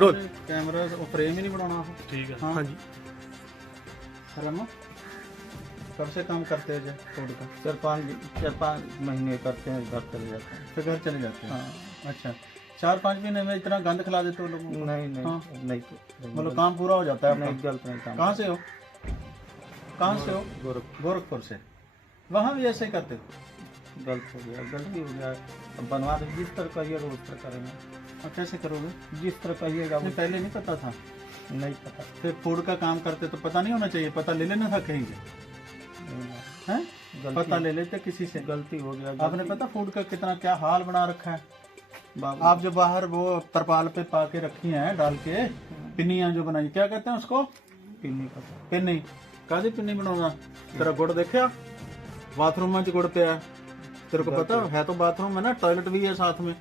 Role camera वो frame ही नहीं बनाना ਠੀਕ ਹੈ हाँ ਹਾਂਜੀ रमा कब से काम करते हैं फूड का चार पाँच चार पाँच महीने करते हैं घर चले जाते हैं फिर घर चले जाते हैं हाँ अच्छा चार पाँच महीने में इतना गंद खिला देते हो लोगों को नहीं नहीं हाँ। नहीं मतलब काम पूरा हो जाता है नहीं आपका गलत नहीं काम कहाँ से हो कहाँ से हो गोरख गोरखपुर से वहाँ भी ऐसे ही करते हो गलत हो गया गलती हो गया अब बनवा दे जिस तरह कहिएगा उस तरह करेंगे और कैसे करोगे? जिस तरह कहिएगा नहीं, पहले नहीं पता था। नहीं पता। फिर फ़ूड का काम करते तो पता नहीं होना चाहिए पता ले लेना था कहीं से। हैं? पता ले लेते किसी से। गलती हो गया आपने पता फ़ूड का कितना क्या हाल बना रखा है? आप जो बाहर वो तरपाल पे पाके रखी हैं डाल के पिन्नियाँ जो बनाई क्या कहते हैं उसको? पीने का। पिन्नी। कादी पिन्नी बनाना तेरा गुड़ देखा बाथरूम में गुड़ पे है। तेरे को पता है। तो बाथरूम है ना टॉयलेट भी है साथ में।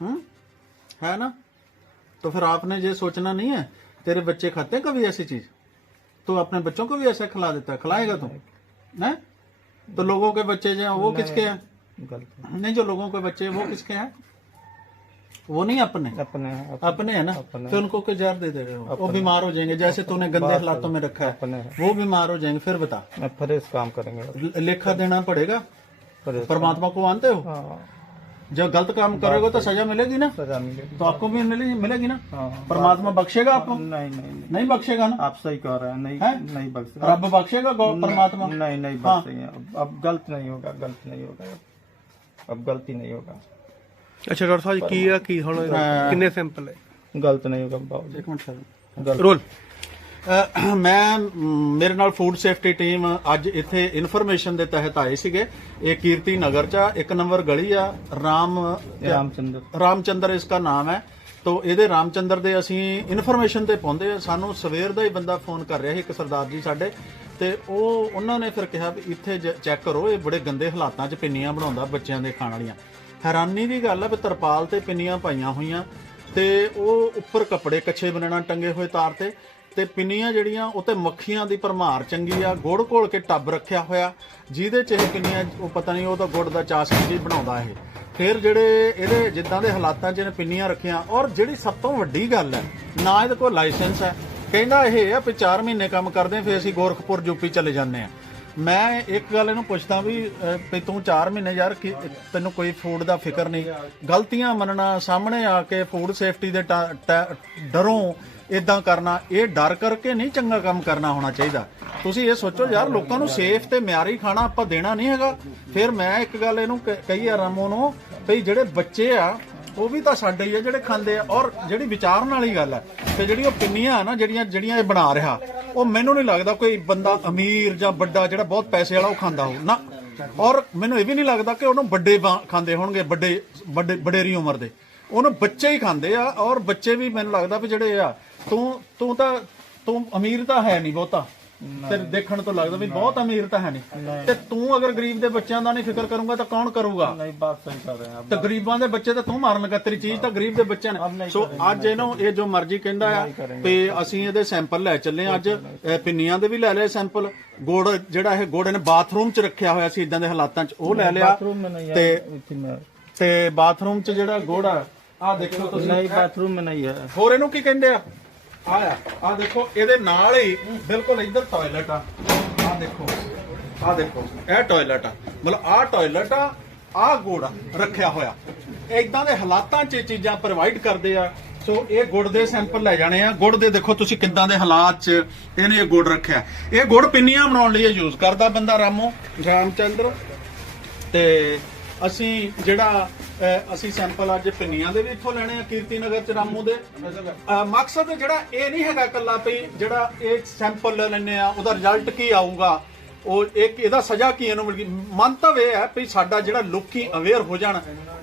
हम्म? है ना? तो फिर आपने ये सोचना नहीं है तेरे बच्चे खाते हैं कभी ऐसी चीज़? तो अपने बच्चों को भी ऐसा खिला देता है खिलाएगा तू? हैं? तो लोगों के बच्चे जो हैं वो किसके हैं? नहीं जो लोगों के बच्चे हैं वो किसके हैं? वो नहीं अपने? अपने हैं, अपने है ना? अपने। तो उनको कोई जार दे दे रहे हो वो बीमार हो जाएँगे जैसे तूने गंदे हालातों में रखा है। अपने वो बीमार हो जाएँगे फिर बता। मैं फ्रेश काम करेंगे। लेखा देना पड़ेगा। परमात्मा को मानते हो। हाँ जब गलत काम करोगे तो सजा मिलेगी ना सजा मिलेगी तो आपको भी मिलेगी मिलेगी ना हाँ परमात्मा बख्शेगा आपको नहीं नहीं नहीं नहीं बख्शेगा ना आप सही कह रहे हैं नहीं हैं? नहीं बख्श रब बख्शेगा गौ- परमात्मा नहीं नहीं हाँ। बख्शेंगे अब अब गलत नहीं होगा गलत नहीं होगा अब गलती नहीं होगा ਅੱਛਾ ਡਾਕਟਰ ਸਾਹਿਬ ਜੀ ਕੀ ਆ ਕੀ ਹੁਣ ਕਿੰਨੇ ਸੈਂਪਲ ਹੈ गलत नहीं होगा बाबू ਇੱਕ ਮਿੰਟ ਸਰ गलत ਰੋਲ ਅਹ ਮੈਂ ਮੇਰੇ ਨਾਲ ਫੂਡ ਸੇਫਟੀ ਟੀਮ ਅੱਜ ਇੱਥੇ ਇਨਫੋਰਮੇਸ਼ਨ ਦੇ ਤਹਿਤ ਆਏ ਸੀਗੇ। ਇਹ ਕੀਰਤੀ ਨਗਰ ਚ ਇੱਕ ਨੰਬਰ ਗਲੀ ਆ ਰਾਮ ਰਾਮਚੰਦਰ। ਰਾਮਚੰਦਰ ਇਸ ਦਾ ਨਾਮ ਹੈ। ਤੋ ਇਹਦੇ ਰਾਮਚੰਦਰ ਦੇ ਅਸੀਂ ਇਨਫੋਰਮੇਸ਼ਨ ਤੇ ਪਹੁੰਚੇ ਸਾਨੂੰ ਸਵੇਰ ਦਾ ਹੀ ਬੰਦਾ ਫੋਨ ਕਰ ਰਿਹਾ ਸੀ ਇੱਕ ਸਰਦਾਰ ਜੀ ਸਾਡੇ। ਤੇ ਉਹ ਉਹਨਾਂ ਨੇ ਫਿਰ ਕਿਹਾ ਵੀ ਇੱਥੇ ਚੈੱਕ ਕਰੋ ਇਹ ਬੜੇ ਗੰਦੇ ਹਾਲਾਤਾਂ 'ਚ ਪਿੰਨੀਆਂ ਬਣਾਉਂਦਾ ਬੱਚਿਆਂ ਦੇ ਖਾਣ ਵਾਲੀਆਂ। ਹੈਰਾਨੀ ਦੀ ਗੱਲ ਆ ਵੀ ਤਰਪਾਲ ਤੇ ਪਿੰਨੀਆਂ ਪਾਈਆਂ ਹੋਈਆਂ। ਤੇ ਉਹ ਉੱਪਰ ਕੱਪੜੇ ਕੱਚੇ ਬਨਾਣਾ ਟੰਗੇ ਹੋਏ ਤਾਰ ਤੇ। ਤੇ ਪਿੰਨੀਆਂ ਜਿਹੜੀਆਂ ਉੱਤੇ ਮੱਖੀਆਂ ਦੀ ਭਰਮਾਰ ਚੰਗੀ ਆ। ਗੁੜ ਘੋਲ ਕੇ ਟੱਬ ਰੱਖਿਆ ਹੋਇਆ। ਜਿਹਦੇ ਚ ਇਹ ਪਿੰਨੀਆਂ ਉਹ ਪਤਾ ਨਹੀਂ, ਉਹ ਤਾਂ ਗੁੜ ਦਾ ਚਾਸ ਜੀ ਬਣਾਉਂਦਾ ਇਹ। ਫਿਰ ਜਿਹੜੇ ਇਹਦੇ ਜਿੱਦਾਂ ਦੇ ਹਾਲਾਤਾਂ 'ਚ ਇਹਨੇ ਪਿੰਨੀਆਂ ਰੱਖੀਆਂ, ਔਰ ਜਿਹੜੀ ਸਭ ਤੋਂ ਵੱਡੀ ਗੱਲ ਹੈ, ਨਾ ਇਹਦੇ ਕੋਲ ਲਾਇਸੈਂਸ ਹੈ। ਕਹਿੰਦਾ ਇਹ ਆ ਵੀ 4 ਮਹੀਨੇ ਕੰਮ ਕਰਦੇ, ਫਿਰ ਅਸੀਂ ਗੋਰਖਪੁਰ ਯੂਪੀ ਚਲੇ ਜਾਂਦੇ ਆ ਮੈਂ ਇੱਕ ਗੱਲ ਇਹਨੂੰ ਪੁੱਛਦਾ ਵੀ ਵੀ ਤੂੰ 4 ਮਹੀਨੇ ਯਾਰ, ਕੀ- ਤੈਨੂੰ ਕੋਈ ਫੂਡ ਦਾ ਫਿਕਰ ਨਹੀਂ? ਗਲਤੀਆਂ ਮੰਨਣਾ, ਸਾਹਮਣੇ ਆ ਕੇ ਫੂਡ ਸੇਫਟੀ ਦੇ ਟਾ- ਟਾ- ਡਰੋਂ ਇਦਾਂ ਕਰਨਾ, ਇਹ ਡਰ ਕਰਕੇ ਨਹੀਂ ਚੰਗਾ ਕੰਮ ਕਰਨਾ ਹੋਣਾ ਚਾਹੀਦਾ। ਤੁਸੀਂ ਇਹ ਸੋਚੋ ਯਾਰ, ਲੋਕਾਂ ਨੂੰ ਸੇਫ ਤੇ ਮਿਆਰੀ ਖਾਣਾ ਆਪਾਂ ਦੇਣਾ ਨਹੀਂ ਹੈਗਾ। ਫਿਰ ਮੈਂ ਇੱਕ ਗੱਲ ਇਹਨੂੰ ਕਹੀ ਆ ਰਾਮੋ ਨੂੰ ਵੀ ਜਿਹੜੇ ਬੱਚੇ ਆ, ਉਹ ਵੀ ਤਾਂ ਸਾਡੇ ਹੀ ਆ ਜਿਹੜੇ ਖਾਂਦੇ ਆ। ਔਰ ਜਿਹੜੀ ਵਿਚਾਰਨ ਵਾਲੀ ਗੱਲ ਹੈ ਤੇ ਜਿਹੜੀ ਉਹ ਪਿੰਨੀਆਂ ਆ ਨਾ, ਜਿਹੜੀਆਂ ਜਿਹੜੀਆਂ ਇਹ ਬਣਾ ਰਿਹਾ, ਉਹ ਮੈਨੂੰ ਨਹੀਂ ਲੱਗਦਾ ਕੋਈ ਬੰਦਾ ਅਮੀਰ ਜਾਂ ਵੱਡਾ ਜਿਹੜਾ ਬਹੁਤ ਪੈਸੇ ਵਾਲਾ ਉਹ ਖਾਂਦਾ ਹੋ ਨਾ। ਔਰ ਮੈਨੂੰ ਇਹ ਵੀ ਨਹੀਂ ਲੱਗਦਾ ਕਿ ਉਹਨੂੰ ਵੱਡੇ ਖਾਂਦੇ ਹੋਣਗੇ, ਵੱਡੇ ਵੱਡੇ, ਵਡੇਰੀ ਉਮਰ ਦੇ। ਉਹਨੂੰ ਬੱਚੇ ਹੀ ਖਾਂਦੇ ਆ ਔਰ ਬੱਚੇ ਵੀ ਮੈਨੂੰ ਲੱਗਦਾ ਵੀ ਜਿਹੜੇ ਆ ਤੂੰ ਤੂੰ ਤਾਂ ਤੂੰ ਅਮੀਰ ਤਾਂ ਹੈ ਨਹੀਂ ਬਹੁਤਾ। ਤੇ ਦੇਖਣ ਤੋਂ ਲੱਗਦਾ ਵੀ ਬਹੁਤ ਅਮੀਰ ਤਾਂ ਹੈ ਨਹੀਂ। ਤੇ ਤੂੰ ਅਗਰ ਗਰੀਬ ਦੇ ਬੱਚਿਆਂ ਦਾ ਨਹੀਂ ਫਿਕਰ ਕਰੂੰਗਾ ਤਾਂ ਕੌਣ ਕਰੂਗਾ? ਨਹੀਂ ਬਾਤ ਸਹੀ ਕਰ ਰਹੇ ਆ। ਤੇ ਗਰੀਬਾਂ ਦੇ ਬੱਚੇ ਤਾਂ ਤੂੰ ਮਾਰਨ ਲੱਗਾ ਚੀਜ਼ ਤਾਂ ਗਰੀਬ ਦੇ ਬੱਚਿਆਂ ਨੇ। ਸੋ ਅੱਜ ਇਹਨੂੰ ਇਹ ਜੋ ਮਰਜ਼ੀ ਕਹਿੰਦਾ ਆ ਤੇ ਅਸੀਂ ਇਹਦੇ ਸੈਂਪਲ ਲੈ ਚੱਲੇ ਅੱਜ। ਪਿੰਨੀਆਂ ਦੇ ਵੀ ਲੈ ਲਏ ਸੈਂਪਲ। ਗੋੜ ਜਿਹੜਾ ਇਹ ਗੋੜ ਨੇ ਬਾਥਰੂਮ 'ਚ ਰੱਖਿਆ ਹੋਇਆ ਸੀ ਇਦਾਂ ਦੇ ਹਾਲਾਤਾਂ 'ਚ ਉਹ ਲੈ ਲਿਆ। ਤੇ ਤੇ ਬਾਥਰੂਮ 'ਚ ਜਿਹੜਾ ਗੋੜ ਆ ਆ ਦੇਖੋ ਤੁਸੀਂ। ਨਹੀਂ ਬਾਥਰੂਮ ਮੇ ਨਹੀਂ ਹੈ। ਹੋਰ ਇਹਨੂੰ ਕੀ ਕਹਿੰਦੇ ਆ? ਆਇਆ ਆ ਦੇਖੋ ਇਹਦੇ ਨਾਲ ਹੀ ਬਿਲਕੁਲ ਇੱਧਰ ਟਾਇਲਟ ਆ। ਆ ਦੇਖੋ ਆ ਦੇਖੋ ਇਹ ਟਾਇਲਟ ਆ। ਮਤਲਬ ਆ ਟਾਇਲਟ ਆ ਆ ਗੁੜ ਰੱਖਿਆ ਹੋਇਆ। ਇਦਾਂ ਦੇ ਹਾਲਾਤਾਂ 'ਚ ਚੀਜ਼ਾਂ ਪ੍ਰੋਵਾਈਡ ਕਰਦੇ ਆ। ਸੋ ਇਹ ਗੁੜ ਦੇ ਸੈਂਪਲ ਲੈ ਜਾਣੇ ਆ। ਗੁੜ ਦੇ ਦੇਖੋ ਤੁਸੀਂ ਕਿੱਦਾਂ ਦੇ ਹਾਲਾਤ 'ਚ ਇਹਨੇ ਇਹ ਗੁੜ ਰੱਖਿਆ। ਇਹ ਗੁੜ ਪਿੰਨੀਆਂ ਬਣਾਉਣ ਲਈ ਯੂਜ਼ ਕਰਦਾ ਬੰਦਾ ਰਾਮੋ। ਰਾਮਚੰਦਰ। ਤੇ ਅਸੀਂ ਜਿਹੜਾ ਅਸੀਂ ਸੈਂਪਲ ਅੱਜ ਪਿੰਨੀਆਂ ਦੇ ਵੀ ਇੱਥੋਂ ਲੈਣੇ ਆ, ਕੀਰਤੀ ਨਗਰ ਚ ਰਾਮੂ ਦੇ। ਮਕਸਦ ਜਿਹੜਾ ਇਹ ਨਹੀਂ ਹੈਗਾ ਕੱਲਾ ਵੀ ਜਿਹੜਾ ਇਹ ਸੈਂਪਲ ਲੈ ਲੈਣੇ ਆ, ਉਹਦਾ ਰਿਜ਼ਲਟ ਕੀ ਆਊਗਾ? ਉਹ ਇੱਕ ਇਹਦਾ ਸਜ਼ਾ ਕੀ ਇਹਨੂੰ ਮਿਲਗੀ? ਮੰਤਵ ਇਹ ਹੈ ਵੀ ਸਾਡਾ ਜਿਹੜਾ ਲੋਕੀ ਅਵੇਅਰ ਹੋ ਜਾਣ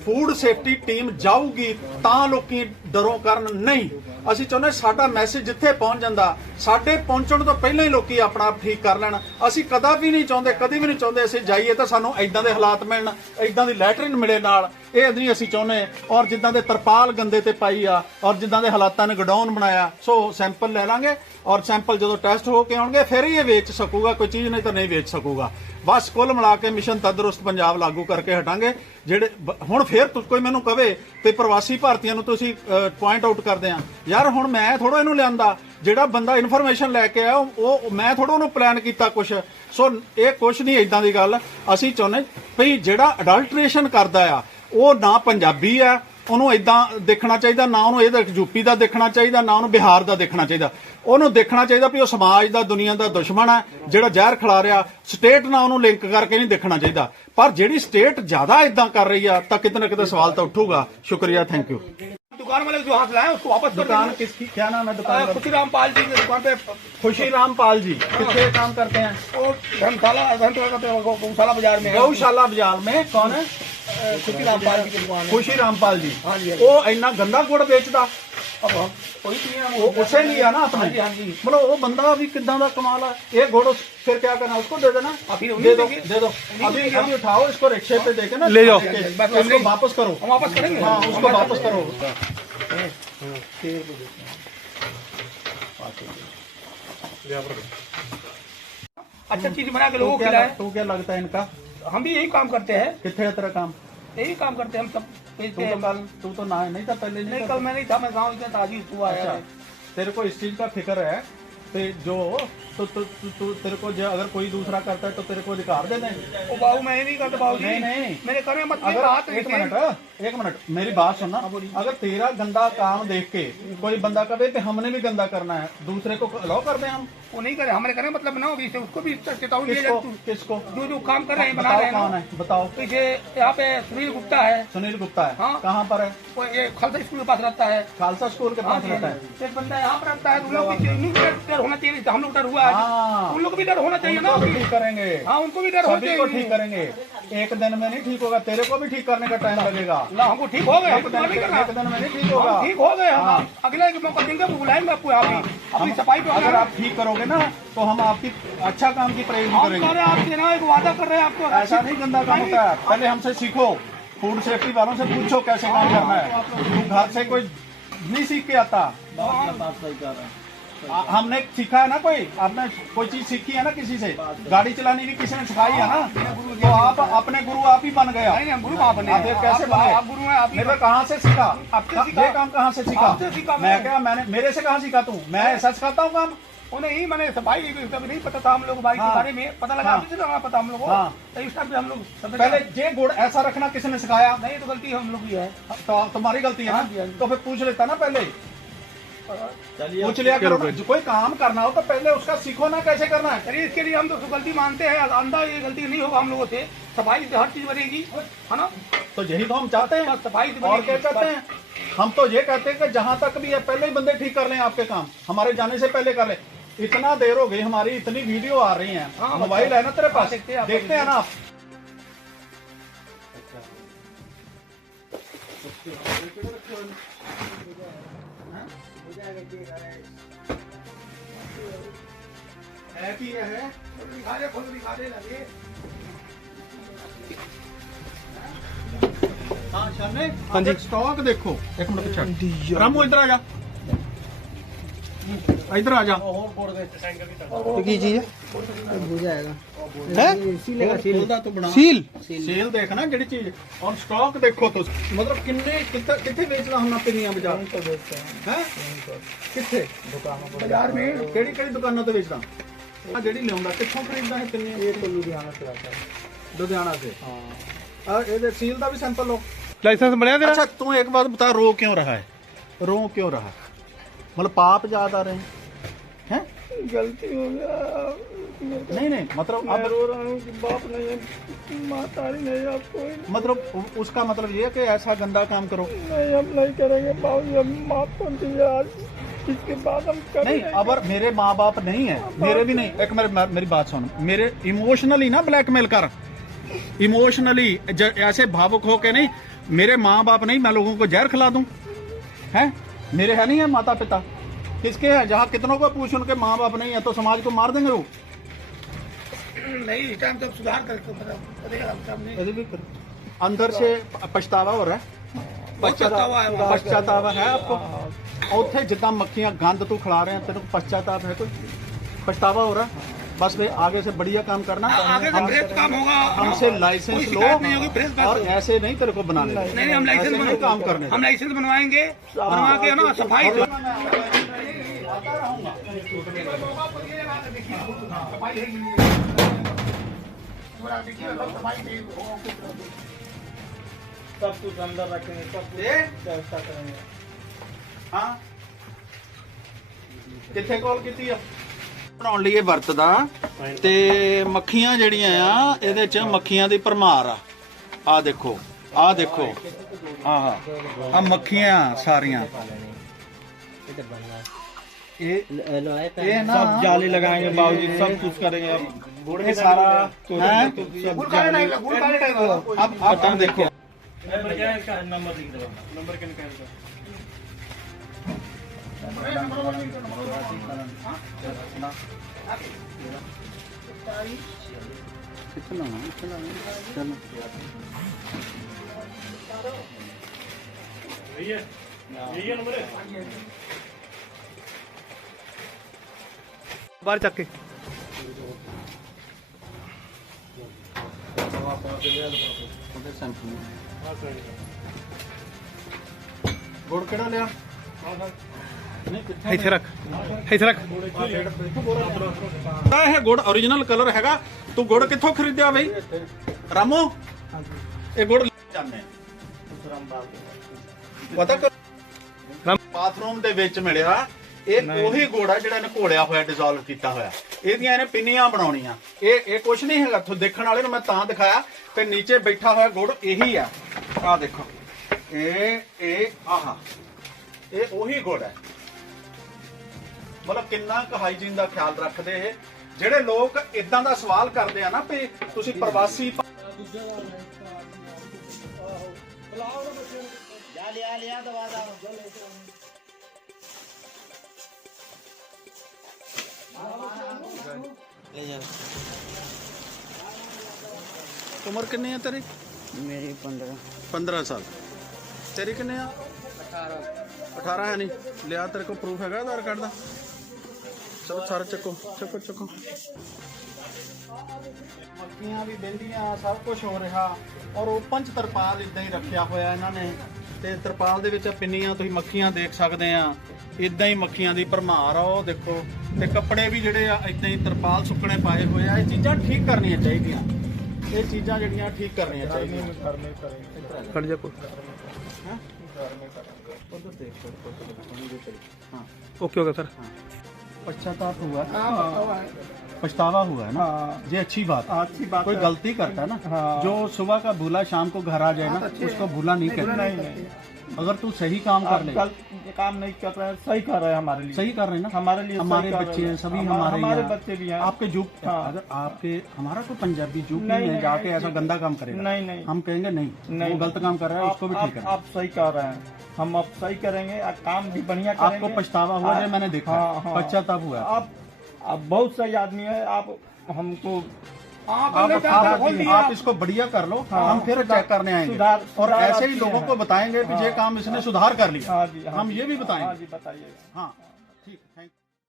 ਫੂਡ ਸੇਫਟੀ ਟੀਮ ਜਾਊਗੀ ਤਾਂ ਲੋਕੀ ਡਰੋਂ ਕਰਨ ਨਹੀਂ। ਅਸੀਂ ਚਾਹੁੰਦੇ ਸਾਡਾ ਮੈਸੇਜ ਜਿੱਥੇ ਪਹੁੰਚ ਜਾਂਦਾ, ਸਾਡੇ ਪਹੁੰਚਣ ਤੋਂ ਪਹਿਲਾਂ ਹੀ ਲੋਕੀ ਆਪਣਾ ਆਪ ਠੀਕ ਕਰ ਲੈਣ। ਅਸੀਂ ਕਦਾ ਵੀ ਨਹੀਂ ਚਾਹੁੰਦੇ, ਕਦੀ ਵੀ ਨਹੀਂ ਚਾਹੁੰਦੇ ਅਸੀਂ ਜਾਈਏ ਤਾਂ ਸਾਨੂੰ ਐਦਾਂ ਦੇ ਹਾਲਾਤ ਮਿਲਣ ਐਦਾਂ ਦੀ ਲੈਟਰਿਨ ਮਿਲੇ ਨਾਲ। ਇਹ ਨਹੀਂ ਅਸੀਂ ਚਾਹੁੰਦੇ, ਔਰ ਜਿੱਦਾਂ ਦੇ ਤਰਪਾਲ ਗੰਦੇ ਤੇ ਪਾਈ ਆ, ਔਰ ਜਿੱਦਾਂ ਦੇ ਹਾਲਾਤਾਂ ਨੇ ਗਡਾਊਨ ਬਣਾਇਆ, ਸੋ ਸੈਂਪਲ ਲੈ ਲਾਂਗੇ, ਔਰ ਸੈਂਪਲ ਜਦੋਂ ਟੈਸਟ ਹੋ ਕੇ ਆਉਣਗੇ, ਫਿਰ ਹੀ ਇਹ ਵੇਚ ਸਕੂਗਾ, ਕੋਈ ਚੀਜ਼ ਨਹੀਂ ਤਾਂ ਨਹੀਂ ਵੇਚ ਸਕੂਗਾ। ਬਸ ਕੁੱਲ ਮਿਲਾ ਕੇ ਮਿਸ਼ਨ ਤੰਦਰੁਸਤ ਪੰਜਾਬ ਲਾਗੂ ਕਰਕੇ ਹਟਾਂਗੇ। ਜਿਹੜੇ ਹੁਣ ਫੇਰ ਕੋਈ ਮੈਨੂੰ ਕਵੇ ਤੇ ਪ੍ਰਵਾਸੀ ਭਾਰਤੀਆਂ ਨੂੰ ਤੁਸੀਂ ਪੁਆਇੰਟ ਆਊਟ ਕਰਦੇ ਆ। ਯਾਰ ਹੁਣ ਮੈਂ ਥੋੜਾ ਇਹਨੂੰ ਲਿਆਂਦਾ। ਜਿਹੜਾ ਬੰਦਾ ਇਨਫੋਰਮੇਸ਼ਨ ਲੈ ਕੇ ਆਇਆ, ਉਹ- ਮੈਂ ਥੋੜਾ ਉਹਨੂੰ ਪਲਾਨ ਕੀਤਾ ਕੁਛ। ਸੋ ਇਹ ਕੁਛ ਨਹੀਂ ਇਦਾਂ ਦੀ ਗੱਲ। ਅਸੀਂ ਚਾਹੁੰਦੇ ਭਈ ਜਿਹੜਾ ਅਡਲਟ੍ਰੇਸ਼ਨ ਕਰਦਾ ਆ, ਉਹ ਨਾ ਪੰਜਾਬੀ ਆ, ਉਹਨੂੰ ਇਦਾਂ ਦੇਖਣਾ ਚਾਹੀਦਾ, ਨਾ ਉਹਨੂੰ ਇਹਦਾ ਯੂਪੀ ਦਾ ਦੇਖਣਾ ਚਾਹੀਦਾ, ਨਾ ਉਹਨੂੰ ਬਿਹਾਰ ਦਾ ਦੇਖਣਾ ਚਾਹੀਦਾ। ਉਹਨੂੰ ਦੇਖਣਾ ਚਾਹੀਦਾ ਵੀ ਉਹ ਸਮਾਜ ਦਾ ਦੁਨੀਆ ਦਾ ਦੁਸ਼ਮਣ ਹੈ ਜਿਹੜਾ ਜ਼ਹਿਰ ਖਿਲਾ ਰਿਹਾ ਸਟੇਟ ਨਾਲ ਉਹਨੂੰ ਲਿੰਕ ਕਰਕੇ ਨਹੀਂ ਦੇਖਣਾ ਚਾਹੀਦਾ ਪਰ ਜਿਹੜੀ ਸਟੇਟ ਜ਼ਿਆਦਾ ਇਦਾਂ ਕਰ ਰਹੀ ਆ ਤਾਂ ਕਿਤੇ ਨਾ ਕਿਤੇ ਸਵਾਲ ਤਾਂ ਉੱਠੂਗਾ ਸ਼ੁਕਰੀਆ ਥੈਂਕ ਯੂ दुकान वाले जो हाथ लाए उसको वापस कर दुकान किसकी क्या नाम है देंगे। दुकान का? खुशीराम पाल जी की दुकान पे खुशी राम पाल जी कितने काम करते हैं वो धर्मशाला धर्मशाला करते हैं, गौ- गौशाला बाजार में है। गौशाला बाजार में कौन है अ, खुशीराम पाल जी की दुकान है खुशी रामपाल जी हाँ जी, हाँ जी। वो इन्ना गंदा गुड़ बेचदा अब हम कोई नहीं है वो उसे लिया ना हाँ आपने जी हाँ जी मतलब वो बंदा अभी कितना का कमाल है ये गुड़ उस- फिर क्या करना उसको दे देना अभी दे उन्हीं दो देंगे। दे दो अभी अभी उठाओ इसको रिक्शे पे देके ना ले जाओ। इसको इसको वापस करो हम वापस करेंगे हाँ उसको वापस करो अच्छा चीज बना के लोगों तो को क्या खिलाए लग- तो क्या लगता है इनका हम भी यही काम करते हैं कितने है तेरा काम यही काम करते हैं हम सब तू बेचते तो हैं कल तू तो ना नहीं था पहले नहीं था। कल मैं नहीं था मैं गाँव इतना ताजी हुआ अच्छा है तेरे को इस चीज का फिक्र है ते जो तो, तो, तो, तो तेरे को अगर कोई दूसरा करता है तो तेरे को अधिकार दे देंगे। वो बाबू मैं नहीं करता बाबू जी। नहीं, नहीं। मैंने करे मत मेरी बात अगर एक मिनट एक मिनट मेरी बात सुनना अगर तेरा गंदा काम देख के कोई बंदा कहे कि हमने भी गंदा करना है। दूसरे को अलाउ कर दे हम। वो नहीं करे हमारे करे मतलब ना होगी उसको भी चेतावनी किसको? किसको? जो जो काम कर रहे हैं बना रहे हैं है बताओ। पीछे यहाँ पे सुनील गुप्ता है। सुनील गुप्ता है। हाँ। कहाँ पर है? ये खालसा स्कूल के पास रहता है। खालसा स्कूल के हाँ पास रहता है। एक बंदा यहाँ पर रहता है तो हम लोग डर हुआ। है हाँ। उन लोग भी डर होना चाहिए ना। ठीक करेंगे। हाँ उनको भी डर होना चाहिए। ठीक करेंगे। एक दिन में नहीं ठीक होगा तेरे को भी ठीक करने का टाइम लगेगा। ना हमको ठीक हो गए एक दिन में करना। एक दिन में नहीं ठीक होगा। ठीक हो गए। हम हाँ। मौका देंगे बुलाएँगे आपको यहाँ पे। अपनी सफ़ाई पे अगर आप ठीक करोगे ना तो हम आपकी अच्छा काम की कह करेंगे। रहे हैं आपसे ना एक वादा कर रहे हैं आपको। ऐसा नहीं गंदा काम होता है। पहले हमसे सीखो। फ़ूड सेफ्टी वालों से पूछो कैसे काम करना है। तू घर से कोई नहीं सीख के आता। आ- हमने सीखा है ना कोई? आपने कोई चीज़ सीखी है ना किसी से? गाड़ी चलानी भी किसी ने सिखाई है ना? तो आप अपने गुरु आप ही बन गया। नहीं नहीं गुरु कहाँ बने आप कैसे बने? आप गुरु हैं आप ही मेरे कहाँ से सीखा? ये काम कहाँ से सीखा। मैं। क्या मैंने मेरे से कहाँ सीखा तू? मैं ऐसा सिखाता हूँ काम। उन्हें ही मैंने सफ़ाई तब नहीं पता था हम लोग भाई हाँ। के बारे में। पता लगा हाँ। लगा पता हम लोग को। हाँ। तो इस टाइम पे हम लोग पहले। ये गुड़ ऐसा रखना किसने सिखाया। नहीं तो गलती हम लोग की है। तो तुम्हारी गलती है हाँ हाँ ना तो फिर पूछ लेता ना पहले। पूछ लिया करो जो कोई काम करना हो तो पहले उसका सीखो ना कैसे करना है। चलिए इसके लिए हम तो गलती मानते हैं अंधा ये गलती नहीं होगा हम लोगों से। सफ़ाई से हर चीज़ बनेगी है ना? तो यही तो हम चाहते हैं। सफ़ाई से और बनेगी। क्या कहते हैं? हम तो ये कहते हैं कि जहाँ तक भी है पहले ही बंदे ठीक कर लें आपके काम। हमारे जाने से पहले कर लें। इतना देर हो गई हमारी इतनी वीडियो आ रही हैं। हाँ, मोबाइल है ना तेरे पास? देखते हैं ना आप। कि है दिखा दे खुद दिखा दे लगे। हाँ शर्मे हाँ जी। स्टॉक देखो। एक मिनट पीछे रामू इधर आ जा। इधर आ जा तो की चीज है तो बना सील ਸੇਲ ਦੇਖਣਾ ਜਿਹੜੀ ਚੀਜ਼ ਔਰ ਸਟਾਕ ਦੇਖੋ ਤੁਸੀਂ ਮਤਲਬ ਕਿੰਨੇ ਕਿੱਥੇ ਕਿੱਥੇ ਵੇਚਦਾ ਹੁਣ ਪਿੰਨੀਆਂ ਬਾਜ਼ਾਰ ਤੋਂ ਵੇਚਦਾ ਹੈ ਕਿੱਥੇ ਦੁਕਾਨਾਂ ਬਾਜ਼ਾਰ में ਕਿਹੜੀ ਕਿਹੜੀ ਦੁਕਾਨਾਂ ਤੋਂ ਵੇਚਦਾ ਆ ਜਿਹੜੀ ਲਿਆਉਂਦਾ ਕਿੱਥੋਂ ਖਰੀਦਦਾ ਹੈ ਪਿੰਨੀਆਂ ਇਹ ਤੋਂ ਲੁਧਿਆਣਾ ਸੇ ਆਤਾ ਹੈ ਲੁਧਿਆਣਾ ਸੇ ਹਾਂ ਆ ਇਹਦੇ ਸੀਲ ਦਾ ਵੀ ਸੈਂਪਲ ਲਓ लाइसेंस बनया तेरा अच्छा तू एक बात बता रो क्यों रहा है रो क्यों रहा मतलब पाप याद आ रहे हैं हैं? गलती हो गया। नहीं नहीं मतलब अब रो रहा हूँ कि बाप नहीं है माता नहीं आप कोई मतलब उसका मतलब ये है कि ऐसा गंदा काम करो। नहीं हम नहीं करेंगे बाबू हम माफ़ कर दीजिए आज इसके बाद हम नहीं अगर मेरे माँ बाप नहीं है मेरे भी नहीं एक मेरे मेरी बात सुन। मेरे इमोशनली ना ब्लैकमेल कर। इमोशनली ऐसे भावुक हो के नहीं मेरे माँ बाप नहीं मैं लोगों को जहर खिला दूँ। हैं? मेरे है नहीं है माता पिता किसके है जहाँ कितनों को पूछ उनके माँ बाप नहीं है तो समाज को मार देंगे वो नहीं इस टाइम तक सुधार करके करेगा हम सामने यदि भी कर- अंदर से प- पछतावा हो रहा है पछतावा है वहाँ। पश्चाताप है आपको ਉੱਥੇ ਜਿੱਦਾਂ ਮੱਖੀਆਂ ਗੰਦ ਤੂੰ ਖਿਲਾ ਰਿਹਾ ਤੈਨੂੰ ਪਛਤਾਤਾਪ ਹੈ ਕੋਈ ਪਛਤਾਵਾ ਹੋ ਰਿਹਾ बस वे आगे से बढ़िया काम करना आगे से फ्रेश काम होगा हमसे कोई लाइसेंस लो शिकायत नहीं होगी फ्रेश और ऐसे नहीं तेरे को बनाने नहीं नहीं हम लाइसेंस ऐसे नहीं बनवा- काम करने हम लाइसेंस बनवाएंगे बनवा के ना सफाई से सब कुछ अंदर रखेंगे सब कुछ ये? व्यवस्था करेंगे ਹਾਂ ਕਿੱਥੇ ਕਾਲ ਕੀਤੀ ਆ ਬਣਾਉਣ ਲਈ ਇਹ ਵਰਤਦਾ ਤੇ ਮੱਖੀਆਂ ਜਿਹੜੀਆਂ ਆ ਇਹਦੇ ਚ ਮੱਖੀਆਂ ਦੀ ਭਰਮਾਰ ਆ ਆ ਦੇਖੋ ਆ ਦੇਖੋ ਆਹ ਆ ਮੱਖੀਆਂ ਸਾਰੀਆਂ ਇਹ ਇਹ ए, सब जाली लगाएँगे बाबूजी सब कुछ करेंगे। अब बूढ़े सारा तो, तो सब अब पता देखो। नंबर क्या है इसका नंबर लिख दो। नंबर क्या निकाल कितना कितना चलो। भैया यही नंबर है? ਬਾਹਰ ਚੱਕ ਕੇ। ਗੁੜ ਕਿਹੜਾ ਲਿਆ? ਨਹੀਂ ਕਿੱਥੇ ਇੱਥੇ ਰੱਖ ਇੱਥੇ ਰੱਖ। ਤਾਂ ਇਹ ਗੁੜ origignal ਕਲਰ ਹੈਗਾ। ਤੂੰ ਗੁੜ ਕਿੱਥੋਂ ਖਰੀਦਿਆ ਬਈ? ਰਾਮੋ? ਇਹ ਗੁੜ ਲੈ ਜਾਂਦੇ ਪਤਾ ਕਰ ਰਾਮ- ਬਾਥਰੂਮ ਦੇ ਵਿੱਚ ਮਿਲਿਆ। ਇਹ ਉਹੀ ਆ ਜਿਹੜਾ ਇਹਨੇ ਘੋਲਿਆ ਹੋਇਆ ਡਿਸੋਲਵ ਕੀਤਾ ਹੋਇਆ। ਇਹਦੀਆਂ ਇਹਨੇ ਪਿੰਨੀਆਂ ਬਣਾਉਣੀਆਂ। ਇਹ ਇਹ ਕੁਝ ਨਹੀਂ ਹੈਗਾ। ਤੂੰ ਦੇਖਣ ਵਾਲੇ ਨੂੰ ਮੈਂ ਤਾਂ ਦਿਖਾਇਆ ਤੇ ਨੀਚੇ ਬੈਠਾ ਹੋਇਆ ਗੁੜ ਇਹੀ ਆ। ਆਹ ਦੇਖੋ। ਇਹ ਇਹ ਆਹਾ। ਇਹ ਉਹੀ ਗੁੜ ਹੈ। ਮਤਲਬ ਕਿੰਨਾ ਕੁ ਹਾਈਜੀਨ ਦਾ ਖਿਆਲ ਰੱਖਦੇ ਇਹ। ਜਿਹੜੇ ਲੋਕ ਇਦਾਂ ਦਾ ਸਵਾਲ ਕਰਦੇ ਆ ਨਾ ਵੀ ਤੁਸੀਂ ਪ੍ਰਵਾਸੀ ਉਮਰ ਕਿੰਨੀ ਹੈ ਤੇਰੀ? ਮੇਰੀ 15 15 ਸਾਲ। ਤੇਰੀ ਕਿੰਨੇ ਆ? 18 18 ਹੈ ਨਹੀਂ ਲਿਆ ਤੇਰੇ ਕੋਲ ਪ੍ਰੂਫ ਹੈਗਾ ਆਧਾਰ ਕਾਰਡ ਦਾ? ਚਲੋ ਸਾਰੇ ਚੱਕੋ ਚੱਕੋ ਚੱਕੋ। ਮੱਕੀਆਂ ਵੀ ਬੈਂਦੀਆਂ ਸਭ ਕੁਝ ਹੋ ਰਿਹਾ। ਔਰ ਉਹ ਪੰਜ ਤਰਪਾਲ ਇਦਾਂ ਹੀ ਰੱਖਿਆ ਹੋਇਆ ਇਹਨਾਂ ਨੇ। ਤੇ ਤਰਪਾਲ ਦੇ ਵਿੱਚ ਪਿੰਨੀਆਂ ਤੁਸੀਂ ਮੱਖੀਆਂ ਦੇਖ ਸਕਦੇ ਆ। ਇਦਾਂ ਹੀ ਮੱਖੀਆਂ ਦੀ ਭਰਮਾਰ ਆ ਉਹ ਦੇਖੋ। ਤੇ ਕੱਪੜੇ ਵੀ ਜਿਹੜੇ ਆ ਇਦਾਂ ਹੀ ਤਰਪਾਲ ਸੁੱਕਣੇ ਪਾਏ ਹੋਏ ਆ। ਇਹ ਚੀਜ਼ਾਂ ਠੀਕ ਕਰਨੀਆਂ ਚਾਹੀਦੀਆਂ। ਇਹ ਚੀਜ਼ਾਂ ਜਿਹੜੀਆਂ ਠੀਕ ਕਰਨੀਆਂ ਚਾਹੀਦੀਆਂ। ਕਰਨੇ ਕਰੇ ਖੜ ਜਾ ਕੋ ਹਾਂ? ਕਰਨੇ ਕਰੇ ਉਧਰ ਦੇਖੋ ਹਾਂ। ਓਕੇ ਹੋ ਗਿਆ ਸਰ पश्चाताप हुआ पछतावा हुआ है ना ये अच्छी बात है अच्छी बात कोई है। गलती करता है ना हाँ। जो सुबह का भूला शाम को घर आ जाए ना उसको भूला नहीं कहते नहीं नहीं अगर तू सही काम कर ले। काम नहीं कर रहे हैं सही कर रहे हैं हमारे लिए। सही कर रहे हैं ना? हमारे लिए हमारे बच्चे हैं हैं। सभी हमारे हमारे बच्चे भी हैं। आपके जुग हाँ। अगर आपके हमारा तो पंजाबी जुग नहीं, है जाके ऐसा गंदा काम करेगा। नहीं, नहीं। हम कहेंगे नहीं। नहीं। वो गलत काम कर रहा है उसको भी ठीक करना। आप सही कर रहे हैं। हम अब सही करेंगे काम भी बढ़िया आपको पछतावा हुआ हाँ, है मैंने देखा हाँ, हाँ। पश्चाताप हुआ आप बहुत सही आदमी है। आप हमको हाँ आप, आप, आप इसको बढ़िया कर लो हाँ, हम फिर चेक करने आएँगे। और ऐसे ही लोगों को बताएँगे कि ये काम इसने सुधार कर लिया। हाँ हाँ हम ये भी बताएँगे। हाँ हाँ ठीक थैंक